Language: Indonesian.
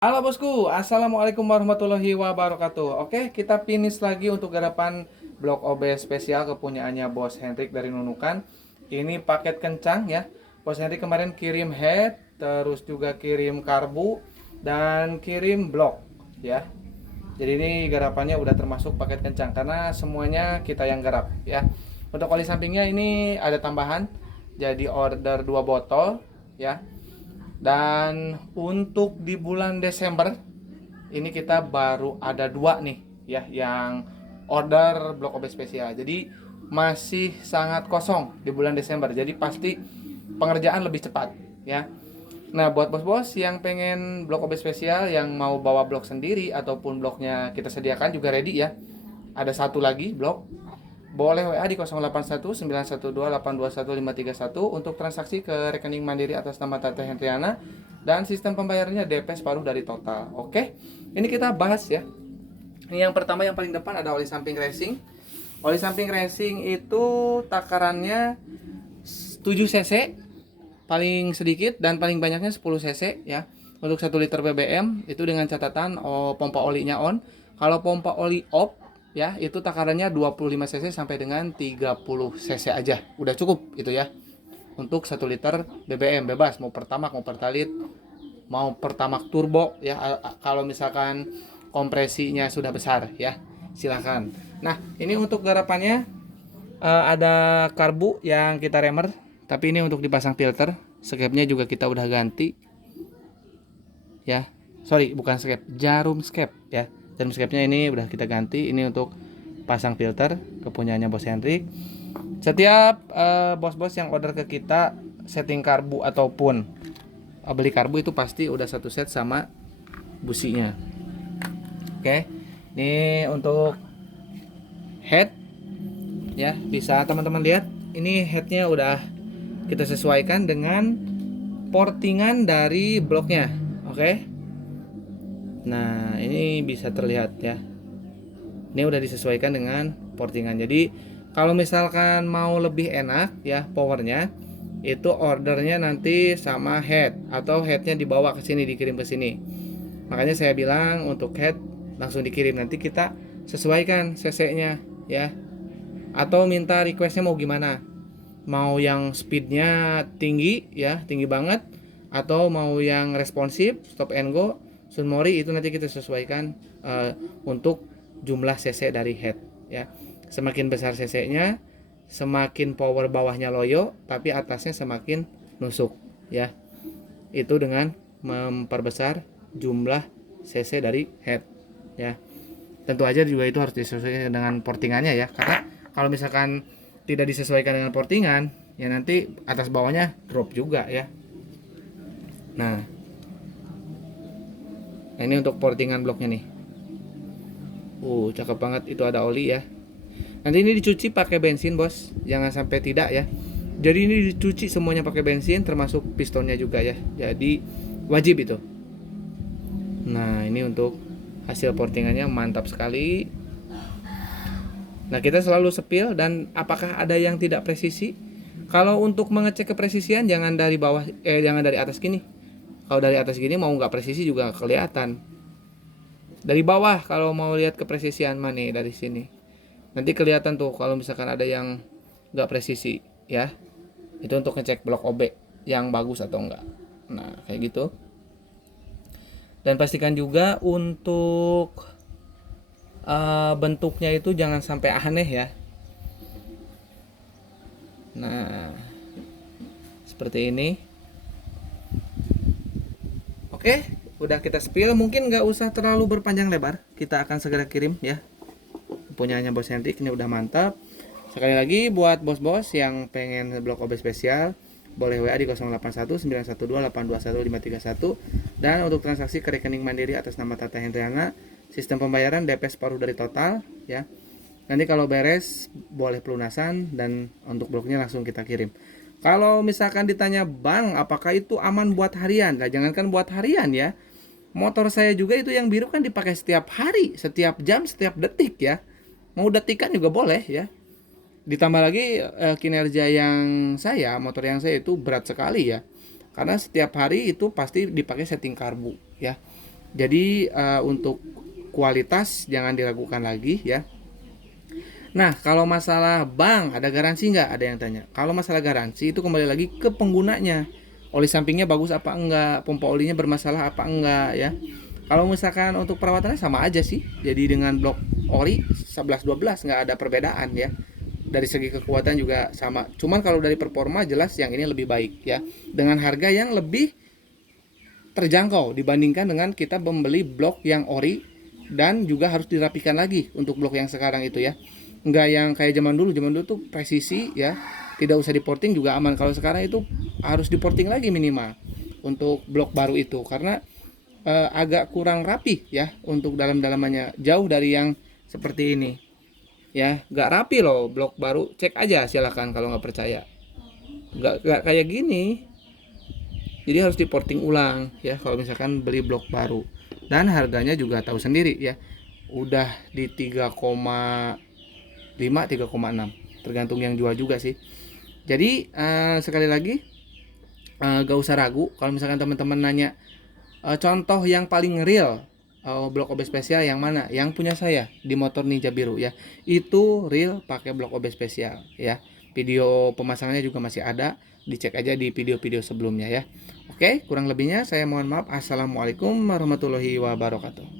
Halo bosku, assalamualaikum warahmatullahi wabarakatuh. Oke, kita finish lagi untuk garapan blok OB spesial kepunyaannya Bos Hendrik dari Nunukan. Ini paket kencang ya. Bos Hendrik kemarin kirim head, terus juga kirim karbu dan kirim blok ya. Jadi ini garapannya udah termasuk paket kencang karena semuanya kita yang garap ya. Untuk oli sampingnya ini ada tambahan, jadi order 2 botol ya. Dan untuk di bulan Desember ini kita baru ada dua nih ya yang order blok OB spesial. Jadi masih sangat kosong di bulan Desember. Jadi pasti pengerjaan lebih cepat ya. Nah, buat bos-bos yang pengen blok OB spesial yang mau bawa blok sendiri ataupun bloknya kita sediakan juga ready ya. Ada satu lagi blok, boleh WA di 081 912 821 531 untuk transaksi ke rekening Mandiri atas nama Tante Hendriana dan sistem pembayarannya DP separuh dari total. Oke. Ini kita bahas ya. Ini yang pertama yang paling depan ada oli samping racing. Oli samping racing itu takarannya 7 cc paling sedikit dan paling banyaknya 10 cc ya. Untuk 1 liter BBM itu dengan catatan pompa olinya on. Kalau pompa oli off ya itu takarannya 25 cc sampai dengan 30 cc aja udah cukup itu ya untuk 1 liter BBM. Bebas mau pertamax mau pertalit mau pertamax turbo ya. Kalau misalkan kompresinya sudah besar ya silahkan. Nah ini untuk garapannya ada karbu yang kita remer, tapi ini untuk dipasang filter. Skepnya juga kita udah ganti ya, sorry bukan skep, jarum skep ya. Jarum skepnya ini udah kita ganti. Ini untuk pasang filter kepunyaannya Bos Hendrik. Setiap bos-bos yang order ke kita setting karbu ataupun beli karbu itu pasti udah satu set sama businya. Oke, ini untuk head ya, bisa teman-teman lihat ini headnya udah kita sesuaikan dengan portingan dari bloknya. Oke, nah ini bisa terlihat ya, ini udah disesuaikan dengan portingan. Jadi kalau misalkan mau lebih enak ya powernya, itu ordernya nanti sama head atau headnya dibawa ke sini, dikirim ke sini. Makanya saya bilang untuk head langsung dikirim, nanti kita sesuaikan cc nya ya, atau minta requestnya mau gimana, mau yang speednya tinggi ya, tinggi banget, atau mau yang responsif stop and go Sunmori, itu nanti kita sesuaikan untuk jumlah cc dari head ya. Semakin besar cc nya semakin power bawahnya loyo tapi atasnya semakin nusuk ya, itu dengan memperbesar jumlah cc dari head ya. Tentu aja juga itu harus disesuaikan dengan portingannya ya, karena kalau misalkan tidak disesuaikan dengan portingan ya nanti atas bawahnya drop juga ya. Nah ini untuk portingan bloknya nih. Cakep banget, itu ada oli ya. Nanti ini dicuci pakai bensin bos, jangan sampai tidak ya. Jadi ini dicuci semuanya pakai bensin termasuk pistonnya juga ya, jadi wajib itu. Nah ini untuk hasil portingannya mantap sekali. Nah kita selalu sepil, dan apakah ada yang tidak presisi? Kalau untuk mengecek kepresisian jangan dari bawah, jangan dari atas gini. Kalau dari atas gini mau nggak presisi juga kelihatan. Dari bawah kalau mau lihat kepresisian mana nih, dari sini. Nanti kelihatan tuh kalau misalkan ada yang nggak presisi ya. Itu untuk ngecek blok OB yang bagus atau enggak. Nah kayak gitu. Dan pastikan juga untuk bentuknya itu jangan sampai aneh ya. Nah seperti ini. Oke, udah kita spill. Mungkin nggak usah terlalu berpanjang lebar, kita akan segera kirim ya. Punyanya Bos Hendrik ini udah mantap. Sekali lagi buat bos-bos yang pengen blok OB spesial, boleh WA di 081 912 821 531. Dan untuk transaksi ke rekening Mandiri atas nama Tata Hendriana, sistem pembayaran DP separuh dari total ya. Nanti kalau beres boleh pelunasan dan untuk bloknya langsung kita kirim. Kalau misalkan ditanya bang apakah itu aman buat harian, nah jangankan buat harian ya, motor saya juga itu yang biru kan dipakai setiap hari, setiap jam, setiap detik ya. Mau detikan juga boleh ya. Ditambah lagi kinerja yang motor yang saya itu berat sekali ya, karena setiap hari itu pasti dipakai setting karbu ya. Jadi untuk kualitas jangan diragukan lagi ya. Nah, kalau masalah bang, ada garansi nggak? Ada yang tanya. Kalau masalah garansi itu kembali lagi ke penggunanya. Oli sampingnya bagus apa enggak? Pompa olinya bermasalah apa enggak ya? Kalau misalkan untuk perawatannya sama aja sih. Jadi dengan blok ori 11 12 nggak ada perbedaan ya. Dari segi kekuatan juga sama. Cuman kalau dari performa jelas yang ini lebih baik ya. Dengan harga yang lebih terjangkau dibandingkan dengan kita membeli blok yang ori dan juga harus dirapikan lagi untuk blok yang sekarang itu ya. Nggak yang kayak zaman dulu tuh presisi ya, tidak usah diporting juga aman. Kalau sekarang itu harus diporting lagi minimal untuk blok baru itu karena agak kurang rapi ya untuk dalam-dalamannya, jauh dari yang seperti ini ya. Nggak rapi loh blok baru, cek aja silahkan kalau nggak percaya. Nggak kayak gini, jadi harus diporting ulang ya kalau misalkan beli blok baru. Dan harganya juga tahu sendiri ya, udah di 3,5 3,6 tergantung yang jual juga sih. Jadi sekali lagi gak usah ragu kalau misalkan teman-teman nanya contoh yang paling real blok OB spesial yang mana, yang punya saya di motor Ninja biru ya, itu real pakai blok OB spesial ya. Video pemasangannya juga masih ada, dicek aja di video-video sebelumnya ya. Oke, kurang lebihnya saya mohon maaf. Assalamualaikum warahmatullahi wabarakatuh.